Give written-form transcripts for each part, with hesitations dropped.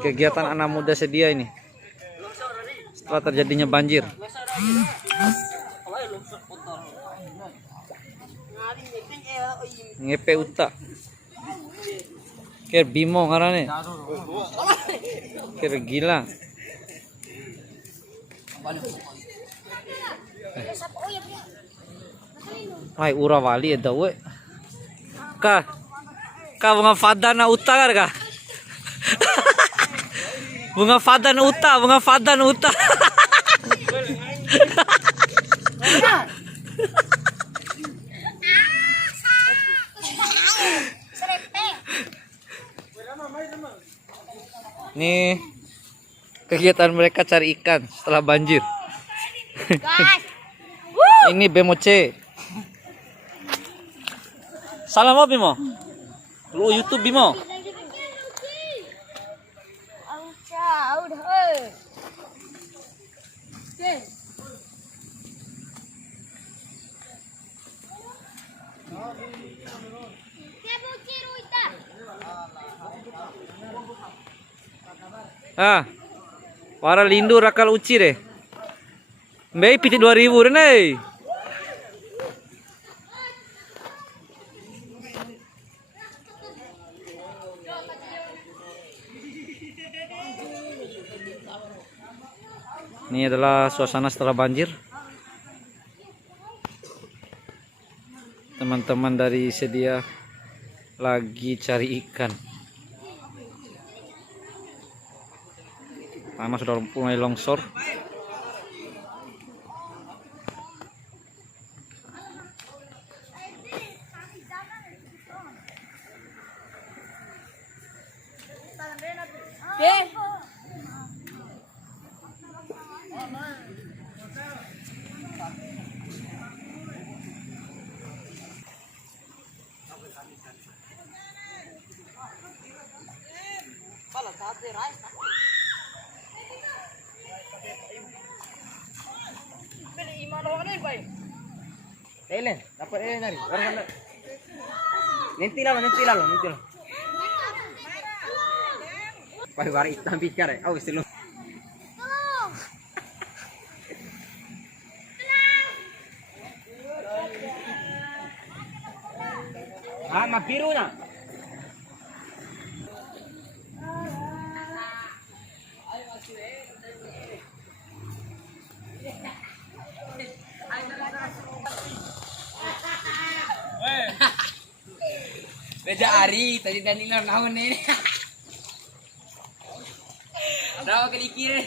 kegiatan anak muda sedia ini setelah terjadinya banjir. Ngepe uta. Kira Bimo karane. Kira gila. Ay ura wali ada we. Ka bunga fada na uta ka. Bunga fada na uta. Nih kegiatan mereka cari ikan setelah banjir. Ini Bemo C. Salam apa Bimo? Lu YouTube Bimo. Para lindu rakal uci deh. Mbak piti 2000 nih. Ini adalah suasana setelah banjir. Teman-teman dari Sedia lagi cari ikan. Tanah sudah mulai longsor. Dapat nari. Nanti lalu. Pai bari hitam pikir. Awas dulu. Mah biru na. Beja Ari tadi Danilo naon ini. Rawa kelikir.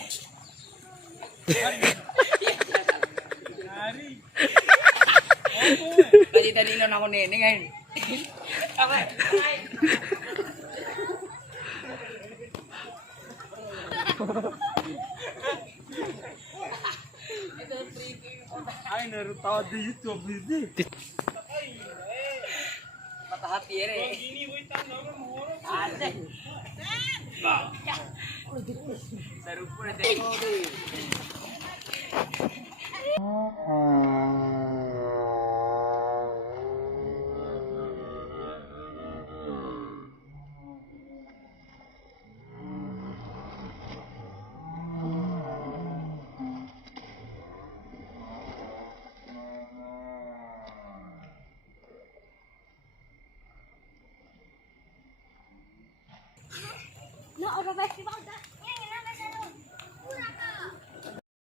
Ari. Tadi Danilo naon ini kan. Apa? Ay naru tahu di YouTube ini. Patah hati ya re. Ada. Seru pun tengok deh. No, orang festival dah.